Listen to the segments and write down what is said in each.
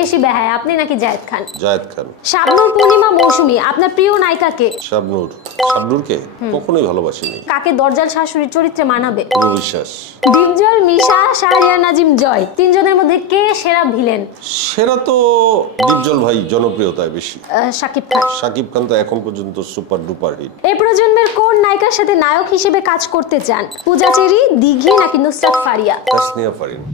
বেশি বেহায়া, আপনি নাকি জায়েদ খান? জায়েদ খান। শাবনূর পূর্ণিমা মৌসুমী, আপনার প্রিয় নায়িকা কে? শাবনূর। শাবনূরকে কখনোই ভালোবাসিনি। কাকে দরজাল শাশুড়ির চরিত্রে মানাবে? বিশ্বাস। ডিপজল, মিশা, শাহরিয়ার নাজিম, জয়, তিনজনের মধ্যে কে সেরা ভিলেন? সেরা তো ডিপজল ভাই, জনপ্রিয়তায় বেশি। শাকিব খান। শাকিব খান তো এখন পর্যন্ত সুপার ডুপার হিট। এই প্রজন্মের কোন নায়িকার সাথে নায়ক হিসেবে কাজ করতে চান? পূজা চেরি, দিঘি নাকি নুসরাত ফারিয়া? তাসনিয়া ফারিন।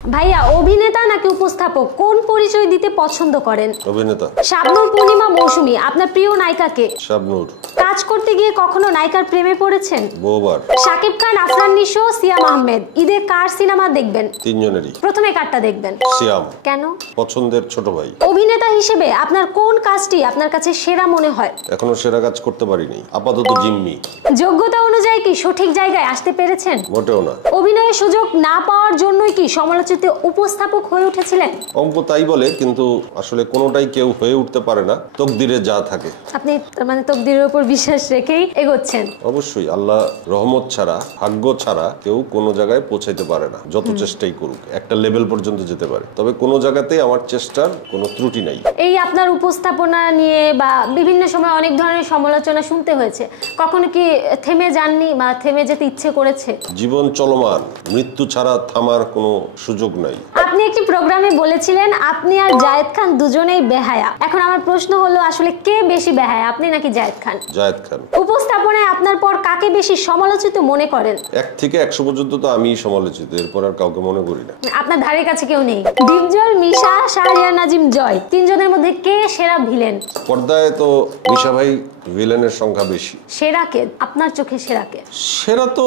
ভাইয়া, অভিনেতা নাকি উপস্থাপক, কোন পরিচয় দিতে পছন্দ করেন? অভিনেতা। শাবনূর পূর্ণিমা মৌসুমী, আপনার প্রিয় নায়িকা কে? শাবনূর। কাজ করতে গিয়ে কখনো নায়িকার প্রেমে পড়েছেন? বহুবার। শাকিব খান, আফরান নিশো, সিয়াম আহমেদ, ঈদে কার সিনেমা দেখবেন? তিনজনেরই। প্রথমে কারটা দেখবেন? সিয়াম। কেন? পছন্দের ছোট ভাই। অভিনেতা হিসেবে আপনার কোন কাজটি আপনার কাছে সেরা মনে হয়? এখনো সেরা কাজ করতে পারিনি, আপাতত জিম্মি। যোগ্যতা অনুযায়ী কি সঠিক জায়গায় আসতে পেরেছেন? মোটেও না। অভিনয়ের সুযোগ না পাওয়ার জন্যই কি সমালোচিত উপস্থাপক হয়ে উঠেছিলেন? অঙ্ক তাই বলে, কিন্তু আসলে কোনোটাই কেউ হয়ে উঠতে পারে না, তকদিরে যা থাকে। আপনি মানে তকদিরের উপর বিশ্বাস রেখেই এগোচ্ছেন? অবশ্যই, আল্লাহ রহমত ছাড়া, ভাগ্য ছাড়া কেউ কোনো জায়গায় পৌঁছাইতে পারে না। যত চেষ্টাই করুক, একটা লেভেল পর্যন্ত যেতে পারে, তবে কোনো জায়গাতেই আমার চেষ্টার কোনো ত্রুটি নাই। এই আপনার উপস্থাপনা নিয়ে বা বিভিন্ন সময় অনেক ধরনের সমালোচনা শুনতে হয়েছে, কখনো কি থেমে যাননি বা থেমে যেতে ইচ্ছে করেছে? জীবন চলমান, মৃত্যু ছাড়া থামার কোনো সুযোগ নাই। আপনি একটি প্রোগ্রামে বলেছিলেন আপনি আর জায়েদ খান দুজনেই বেহায়া। এখন আমার প্রশ্ন হলো, আসলে কে বেশি বেহায়া, আপনি নাকি জায়েদ খান? জায়েদ খান। উপস্থাপনায় আপনার পর কাকে বেশি সমালোচিত মনে করেন? 1 থেকে 100 পর্যন্ত তো আমিই সমালোচিত, এরপর আর কাউকে মনে করি না। আপনার ধারে কাছে কেউ নেই? ডিপজল, মিশা, শাহরিয়ার নাজিম, জয়, তিনজনের মধ্যে কে সেরা ভিলেন? পর্দায় তো মিশা ভাই ভিলেনের সংখ্যা বেশি। সেরা কে আপনার চোখে? সেরা কে? সেরা তো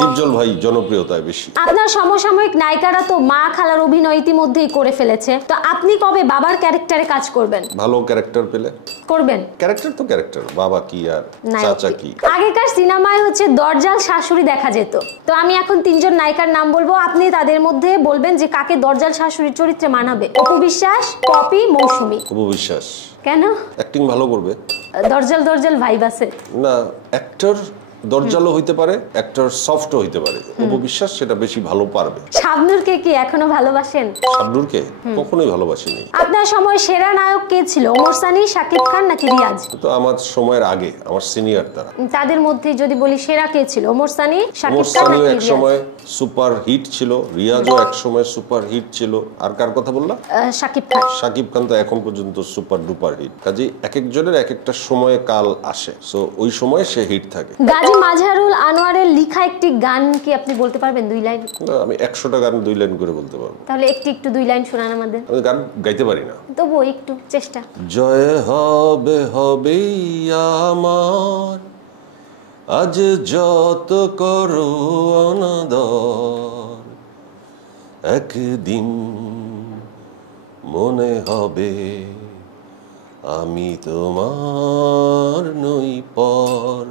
ডিপজল ভাই, জনপ্রিয়তায় বেশি। আপনার সমসাময়িক নায়িকারা তো মা খালার অভিনয় ইতিমধ্যেই করে ফেলেছে, তো আপনি কবে বাবার ক্যারেক্টারে কাজ করবেন? ভালো ক্যারেক্টার পেলে করবেন। ক্যারেক্টার তো ক্যারেক্টার, বাবা কি আর চাচা কি। আগেকার সিনেমায় হচ্ছে দরজাল শাশুড়ি দেখা যেত, তো আমি এখন তিনজন নায়িকার নাম বলবো, আপনি তাদের মধ্যে বলবেন যে কাকে দরজাল শাশুড়ির চরিত্রে মানাবে। অপু বিশ্বাস, পপি, মৌসুমী। অপু বিশ্বাস। কেন? অ্যাক্টিং ভালো করবে। দরজাল দরজাল ভাইব আছে না, অ্যাক্টর দরজালও হইতে পারে, অ্যাক্টর সফটও হইতে পারে। অপু বিশ্বাস সেটা বেশি ভালো পারবে। শাবনূরকে কি এখনো ভালোবাসেন? শাবনূরকে কখনোই ভালোবাসিনি। আপনার সময় সেরা নায়ক কে ছিল? ওমর সানি, শাকিব খান নাকি রিয়াজ? তো আমার সময়ের আগে, আমার সিনিয়র তারা। তাদের মধ্যে যদি বলি সেরা কে ছিল? ওমর সানি, শাকিব ওমর খান সানিও নাকি এক রিয়াজ? সময় সুপার হিট ছিল, রিয়াজও এক সময় সুপার হিট ছিল। আর কার কথা বললা? শাকিব খান। শাকিব খান তো এখন পর্যন্ত সুপার ডুপার হিট। কাজে এক একজনের এক একটা সময়ে কাল আসে, সো ওই সময় সে হিট থাকে। গাজী মাজহারুল আনোয়ারের লেখা একটি গান কি আপনি বলতে পারবেন 2 লাইন? আমি 100টা গান 2 লাইন করে বলতে পারবো। তাহলে একটু 2 লাইন শোনান আমাদের। আমি গান গাইতে পারি না, তবু একটু চেষ্টা। জয় হবে হবেই আমার, আজ যত করো অনাদর, একদিন মনে হবে আমি তোমার নই পর।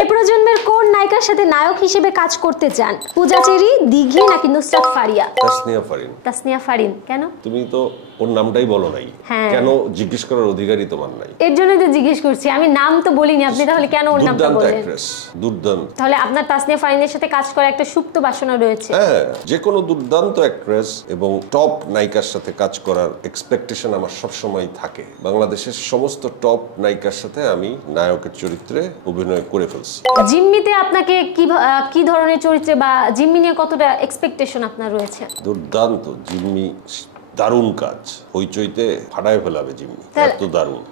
এই প্রজন্মের কোন নায়িকার সাথে নায়ক হিসেবে কাজ করতে চান? পূজা চেরি, দিঘি নাকি নুসরাত ফারিয়া? তাসনিয়া ফারিন। তাসনিয়া ফারিন। কেন? তুমি তো ওর নামটাই বলো নাই, হ্যাঁ। কেন জিজ্ঞেস করার অধিকারই তোমার নাই? এর জন্যই তো জিজ্ঞেস করছি, আমি নাম তো বলিনি, আপনি তাহলে কেন ওর নামটা দুর্দান্ত বললেন? অ্যাক্ট্রেস, দুর্দান্ত। তাহলে আপনার তাসনিয়া ফারিনের সাথে কাজ করার একটা সুপ্ত বাসনা রয়েছে। হ্যাঁ, যে কোনো দুর্দান্ত অ্যাক্ট্রেস এবং টপ নায়িকার সাথে কাজ করার এক্সপেকটেশন আমার সবসময় থাকে। বাংলাদেশের সমস্ত টপ নায়িকার সাথে আমি নায়কের চরিত্রে অভিনয় করে ফেলছি। জিম্মিতে আপনাকে কি ধরনের চরিত্রে বা জিম্মি নিয়ে কতটা এক্সপেকটেশন আপনার রয়েছে? দুর্দান্ত জিম্মি, দারুণ কাজ, হইচইতে ফাটায় ফেলাবে জিম্মি, এত দারুণ।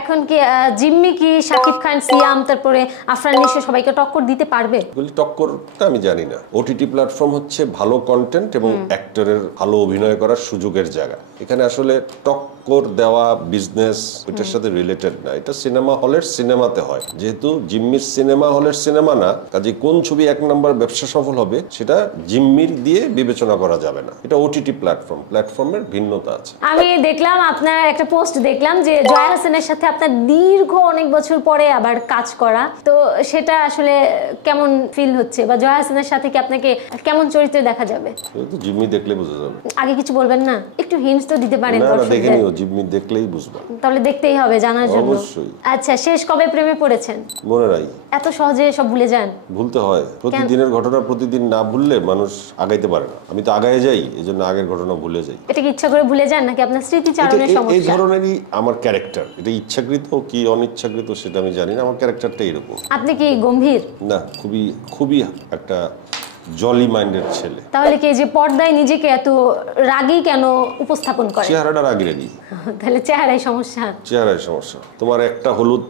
এখন কি জিম্মি কি শাকিব খান, সিয়াম, তারপরে আফরান নিশো সবাইকে টক্কর দিতে পারবে? টক্করটা আমি জানি না। ওটিটি প্ল্যাটফর্ম হচ্ছে ভালো কন্টেন্ট এবং অ্যাক্টরের ভালো অভিনয় করার সুযোগের জায়গা। এখানে আসলে টক্কর দেওয়া বিজনেস ওইটার সাথে রিলেটেড না, এটা সিনেমা হলের সিনেমাতে হয়। যেহেতু জিম্মির সিনেমা হলের সিনেমা না, কাজে কোন ছবি 1 নম্বর ব্যবসা সফল হবে সেটা জিম্মির দিয়ে বিবেচনা করা যাবে না। এটা ওটিটি প্ল্যাটফর্মের ভিন্নতা আছে। আমি দেখলাম আপনার একটা পোস্ট দেখলাম যে জয়া হাসানের সাথে আপনার দীর্ঘ অনেক বছর পরে আবার কাজ করা, তো সেটা আসলে কেমন ফিল হচ্ছে, বা জয়া হাসানের সাথে কি আপনাকে কেমন চরিত্রে দেখা যাবে? জিম্মি দেখলে বোঝা যাবে। আগে কিছু বলবেন না? একটু একটু হিন্টস তো দিতে পারেন না না দেখে দর্শকদের। নিও, জিম্মি দেখলেই বুঝবা। তাহলে দেখতেই হবে জানার জন্য। অবশ্যই। আচ্ছা, শেষ কবে প্রেমে পড়েছেন? মনে নাই। এত সহজে সব ভুলে যান? ভুলতে হয়, প্রতিদিনের ঘটনা প্রতিদিন না ভুললে মানুষ আগাইতে পারে না। আমি তো আগায় যাই, এই জন্য আগের ঘটনা ভুলে যাই। এটা কি ইচ্ছা করে ভুলে যান নাকি আপনার স্মৃতিচারণের এই সমস্যা? ধরনেরই আমার ক্যারেক্টার। এটা ইচ্ছাকৃত কি অনিচ্ছাকৃত সেটা আমি জানি না, আমার ক্যারেক্টারটা এরকম। আপনি কি গম্ভীর? না, খুবই খুবই একটা জলি মাইন্ডেড ছেলে। তাহলে কি এই যে পর্দায় নিজেকে এত রাগী কেন উপস্থাপন করে? চেহারাটা রাগি রাগি। তাহলে চেহারায় সমস্যা? চেহারায় সমস্যা। তোমার একটা হলুদ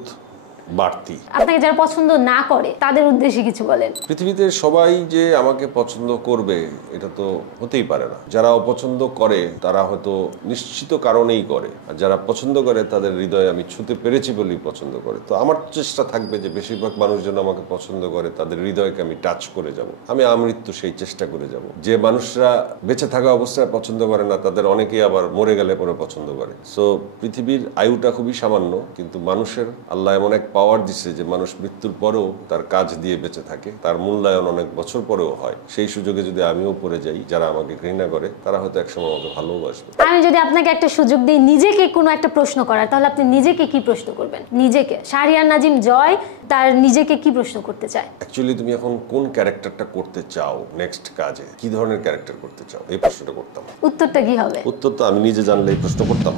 বাড়তি। আপনাকে যারা পছন্দ না করে তাদের উদ্দেশ্যে কিছু বলেন। পৃথিবীতে সবাই যে আমাকে পছন্দ করবে এটা তো হতেই পারে না। যারা অপছন্দ করে তারা হয়তো নিশ্চিত কারণেই করে, আর যারা পছন্দ করে তাদের হৃদয়ে আমি ছুঁতে পেরেছি বলেই পছন্দ করে। তো আমার চেষ্টা থাকবে যে বেশিরভাগ মানুষ যেন আমাকে পছন্দ করে, তাদের হৃদয়কে আমি টাচ করে যাব। আমি আমৃত্যু সেই চেষ্টা করে যাব। যে মানুষরা বেঁচে থাকা অবস্থায় পছন্দ করে না, তাদের অনেকেই আবার মরে গেলে পরে পছন্দ করে। সো পৃথিবীর আয়ুটা খুবই সামান্য, কিন্তু মানুষের আল্লাহ এমন এক পাওয়ার দিছে যে মানুষ মৃত্যুর পরেও তার কাজ দিয়ে বেঁচে থাকে, তার মূল্যায়ন অনেক বছর পরেও হয়। সেই সুযোগে যদি আমিও পড়ে যাই, যারা আমাকে ঘৃণা করে তারা হয়তো একসময় আমাকে ভালোবাসবে। আমি যদি আপনাকে একটা সুযোগ দিই নিজেকে কোনো একটা প্রশ্ন করার, তাহলে আপনি নিজেকে কি প্রশ্ন করবেন? নিজেকে, শাহরিয়ার নাজিম জয় তার নিজেকে কি প্রশ্ন করতে চায়? অ্যাকচুয়ালি তুমি এখন কোন ক্যারেক্টারটা করতে চাও, নেক্সট কাজে কি ধরনের ক্যারেক্টার করতে চাও, এই প্রশ্নটা করতাম। উত্তরটা কি হবে? উত্তর তো আমি নিজে জানলে এই প্রশ্ন করতাম।